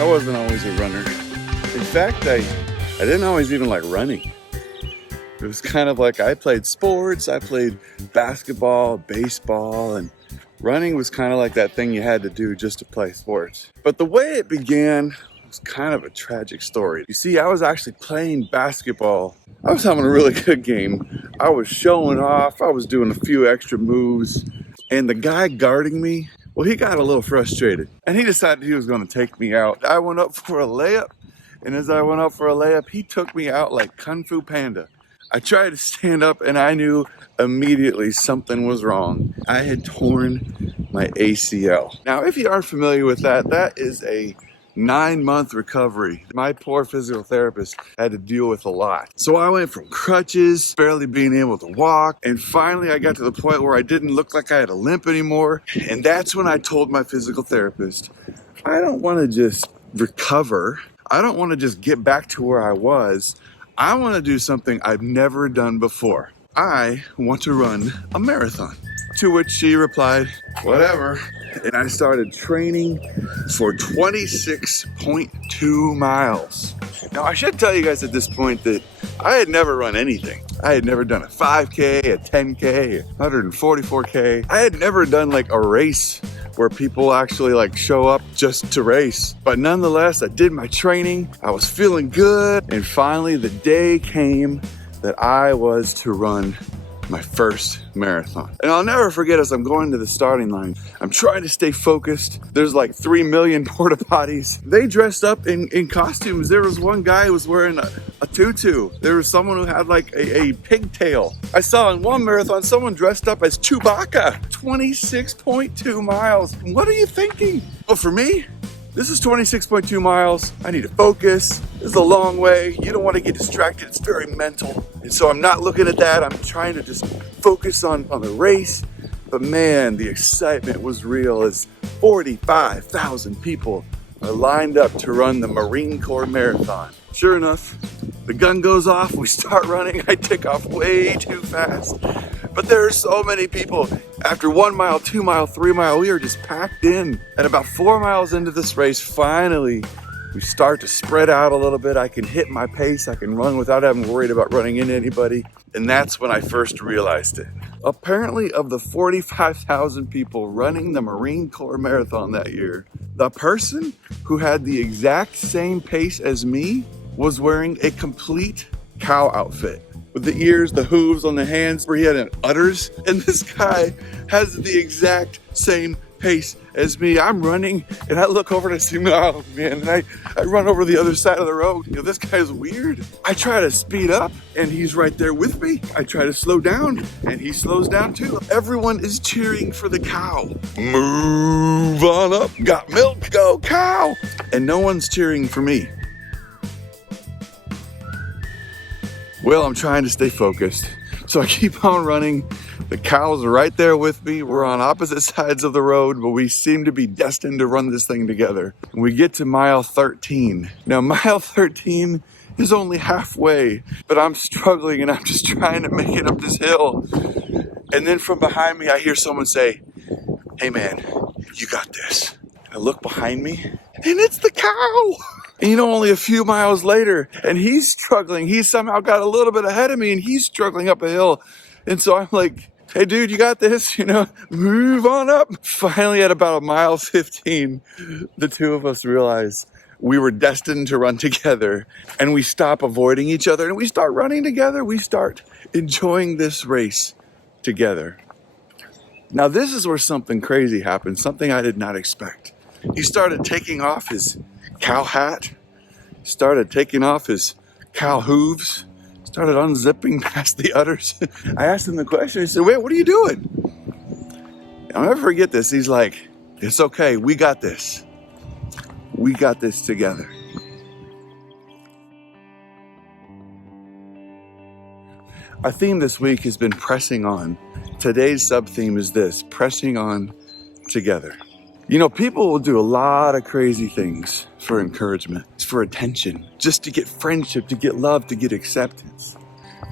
I wasn't always a runner. In fact, I didn't always even like running. It was kind of like I played sports, I played basketball, baseball, and running was kind of like that thing you had to do just to play sports. But the way it began was kind of a tragic story. You see, I was actually playing basketball. I was having a really good game. I was showing off, I was doing a few extra moves, and the guy guarding me, well, he got a little frustrated and he decided he was going to take me out. I went up for a layup, and as I went up for a layup, he took me out like Kung Fu Panda. I tried to stand up and I knew immediately something was wrong. I had torn my ACL. Now, if you aren't familiar with that, that is a 9-month recovery. My poor physical therapist had to deal with a lot. So I went from crutches, barely being able to walk, and finally I got to the point where I didn't look like I had a limp anymore. And that's when I told my physical therapist, I don't want to just recover. I don't want to just get back to where I was. I want to do something I've never done before. I want to run a marathon. To which she replied, whatever. And I started training for 26.2 miles. Now, I should tell you guys at this point that I had never run anything. I had never done a 5K, a 10K, 144K. I had never done like a race where people actually like show up just to race. But nonetheless, I did my training. I was feeling good. And finally, the day came that I was to run my first marathon. And I'll never forget, as I'm going to the starting line, I'm trying to stay focused. There's like 3 million porta potties. They dressed up in costumes. There was one guy who was wearing a tutu. There was someone who had like a pigtail. I saw in one marathon someone dressed up as Chewbacca. 26.2 miles. What are you thinking? Well, for me, this is 26.2 miles. I need to focus. This is a long way. You don't want to get distracted. It's very mental. And so I'm not looking at that. I'm trying to just focus on the race. But man, the excitement was real as 45,000 people are lined up to run the Marine Corps Marathon. Sure enough, the gun goes off. We start running. I take off way too fast. But there are so many people. After 1 mile, 2 mile, 3 mile, we are just packed in. And about 4 miles into this race, finally, we start to spread out a little bit. I can hit my pace. I can run without having worried about running into anybody. And that's when I first realized it. Apparently, of the 45,000 people running the Marine Corps Marathon that year, the person who had the exact same pace as me was wearing a complete cow outfit. With the ears, the hooves on the hands, where he had an udders. And this guy has the exact same pace as me. I'm running and I look over to see him, oh man, and I run over the other side of the road. You know, this guy's weird. I try to speed up and he's right there with me. I try to slow down and he slows down too. Everyone is cheering for the cow. Move on up, got milk, go cow. And no one's cheering for me. Well, I'm trying to stay focused. So I keep on running. The cows are right there with me. We're on opposite sides of the road, but we seem to be destined to run this thing together. We get to mile 13. Now, mile 13 is only halfway, but I'm struggling and I'm just trying to make it up this hill. And then from behind me, I hear someone say, hey man, you got this. I look behind me and it's the cow. And you know, only a few miles later, and he's struggling. He's somehow got a little bit ahead of me and he's struggling up a hill. And so I'm like, hey dude, you got this, you know, move on up. Finally, at about a mile 15, the two of us realize we were destined to run together, and we stop avoiding each other and we start running together. We start enjoying this race together. Now, this is where something crazy happened, something I did not expect. He started taking off his cow hat, started taking off his cow hooves, started unzipping past the udders. I asked him the question. He said, wait, what are you doing? I'll never forget this. He's like, it's okay. We got this. We got this together. Our theme this week has been pressing on. Today's sub-theme is this, pressing on together. You know, people will do a lot of crazy things for encouragement, for attention, just to get friendship, to get love, to get acceptance.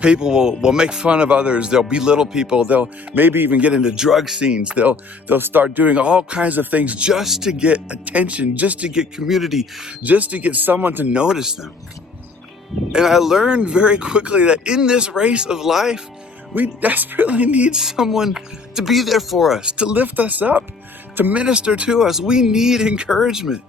People will make fun of others. They'll belittle people. They'll maybe even get into drug scenes. They'll start doing all kinds of things just to get attention, just to get community, just to get someone to notice them. And I learned very quickly that in this race of life, we desperately need someone to be there for us, to lift us up, to minister to us. We need encouragement.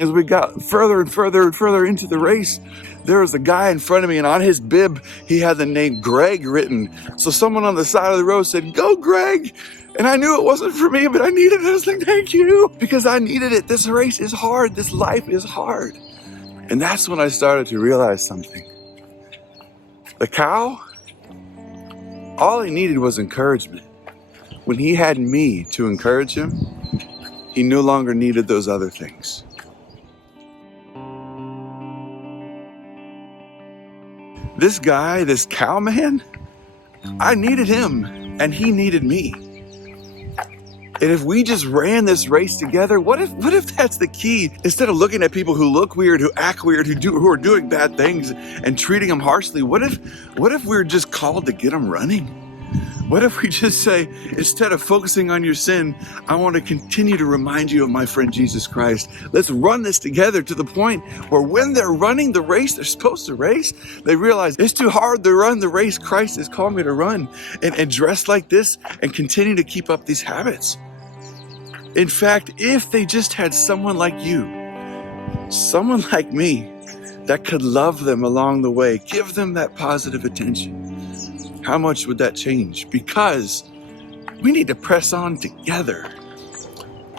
As we got further and further and further into the race, there was a guy in front of me, and on his bib, he had the name Greg written. So someone on the side of the road said, "Go, Greg." And I knew it wasn't for me, but I needed it. I was like, thank you, because I needed it. This race is hard. This life is hard. And that's when I started to realize something. The cow, all he needed was encouragement. When he had me to encourage him, he no longer needed those other things. This guy, this cow man, I needed him and he needed me. And if we just ran this race together, what if that's the key? Instead of looking at people who look weird, who act weird, who are doing bad things and treating them harshly, what if we're just called to get them running? What if we just say, instead of focusing on your sin, I want to continue to remind you of my friend Jesus Christ. Let's run this together to the point where when they're running the race they're supposed to race, they realize it's too hard to run the race Christ has called me to run, and dress like this and continue to keep up these habits. In fact, if they just had someone like you, someone like me, that could love them along the way, give them that positive attention, how much would that change? Because we need to press on together.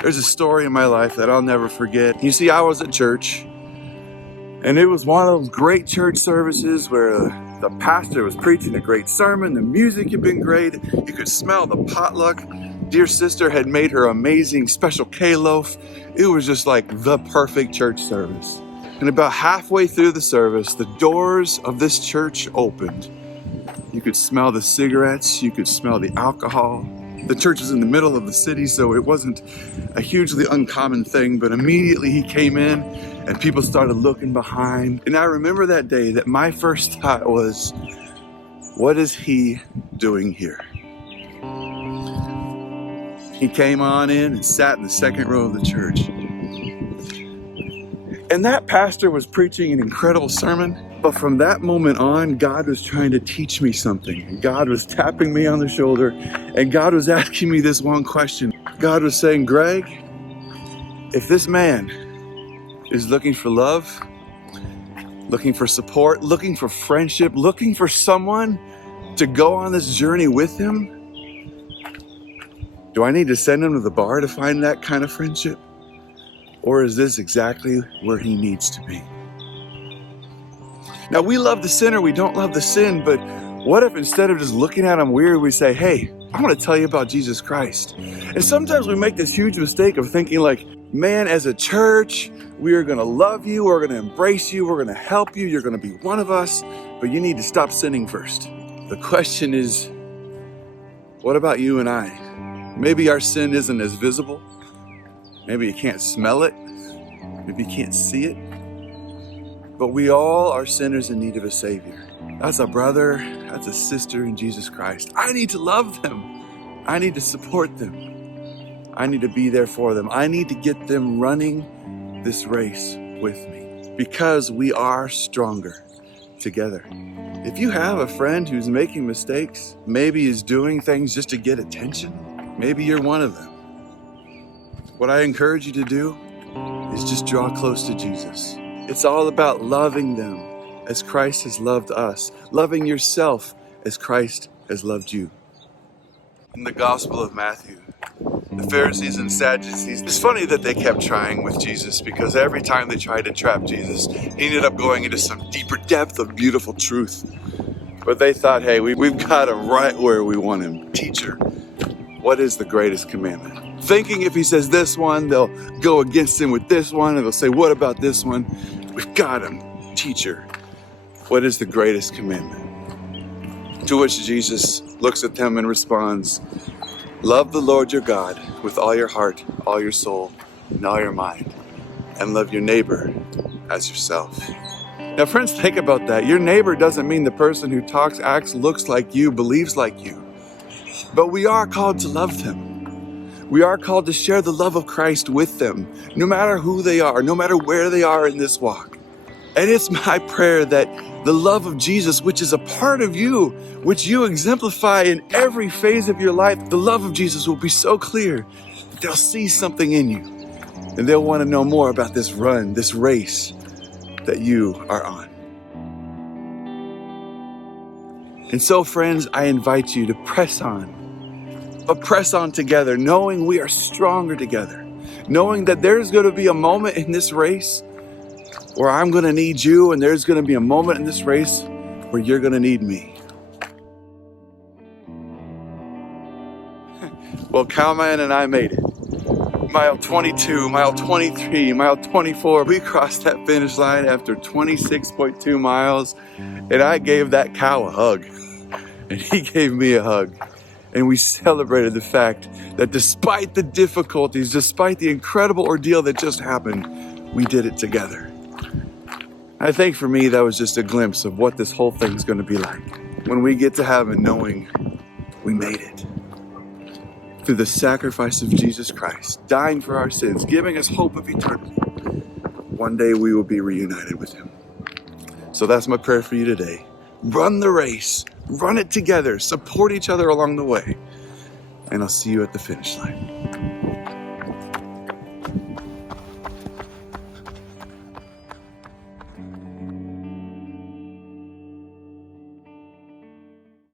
There's a story in my life that I'll never forget. You see, I was at church, and it was one of those great church services where the pastor was preaching a great sermon, the music had been great, you could smell the potluck. Dear sister had made her amazing Special K loaf. It was just like the perfect church service. And about halfway through the service, the doors of this church opened. You could smell the cigarettes, you could smell the alcohol. The church is in the middle of the city, so it wasn't a hugely uncommon thing, but immediately he came in and people started looking behind. And I remember that day that my first thought was, what is he doing here? He came on in and sat in the second row of the church. And that pastor was preaching an incredible sermon. But from that moment on, God was trying to teach me something. God was tapping me on the shoulder, and God was asking me this one question. God was saying, Greg, if this man is looking for love, looking for support, looking for friendship, looking for someone to go on this journey with him, do I need to send him to the bar to find that kind of friendship? Or is this exactly where he needs to be? Now, we love the sinner, we don't love the sin, but what if instead of just looking at him weird, we say, hey, I want to tell you about Jesus Christ. And sometimes we make this huge mistake of thinking like, man, as a church, we are going to love you, we're going to embrace you, we're going to help you, you're going to be one of us, but you need to stop sinning first. The question is, what about you and I? Maybe our sin isn't as visible. Maybe you can't smell it. Maybe you can't see it. But we all are sinners in need of a Savior. That's a brother, that's a sister in Jesus Christ. I need to love them. I need to support them. I need to be there for them. I need to get them running this race with me because we are stronger together. If you have a friend who's making mistakes, maybe is doing things just to get attention, maybe you're one of them. What I encourage you to do is just draw close to Jesus. It's all about loving them as Christ has loved us, loving yourself as Christ has loved you. In the Gospel of Matthew, the Pharisees and Sadducees, it's funny that they kept trying with Jesus because every time they tried to trap Jesus, he ended up going into some deeper depth of beautiful truth. But they thought, hey, we've got him right where we want him. Teacher, what is the greatest commandment? Thinking if he says this one, they'll go against him with this one, and they'll say, what about this one? We've got him. Teacher, what is the greatest commandment? To which Jesus looks at them and responds, love the Lord your God with all your heart, all your soul, and all your mind, and love your neighbor as yourself. Now, friends, think about that. Your neighbor doesn't mean the person who talks, acts, looks like you, believes like you. But we are called to love them. We are called to share the love of Christ with them, no matter who they are, no matter where they are in this walk. And it's my prayer that the love of Jesus, which is a part of you, which you exemplify in every phase of your life, the love of Jesus will be so clear that they'll see something in you. And they'll want to know more about this run, this race that you are on. And so, friends, I invite you to press on, but press on together, knowing we are stronger together, knowing that there's going to be a moment in this race where I'm going to need you, and there's going to be a moment in this race where you're going to need me. Well, Cowman and I made it. Mile 22, mile 23, mile 24. We crossed that finish line after 26.2 miles, and I gave that cow a hug, and he gave me a hug. And we celebrated the fact that despite the difficulties, despite the incredible ordeal that just happened, we did it together. I think for me, that was just a glimpse of what this whole thing's going to be like when we get to heaven, knowing we made it. Through the sacrifice of Jesus Christ, dying for our sins, giving us hope of eternity. One day we will be reunited with him. So that's my prayer for you today. Run the race, run it together, support each other along the way, and I'll see you at the finish line.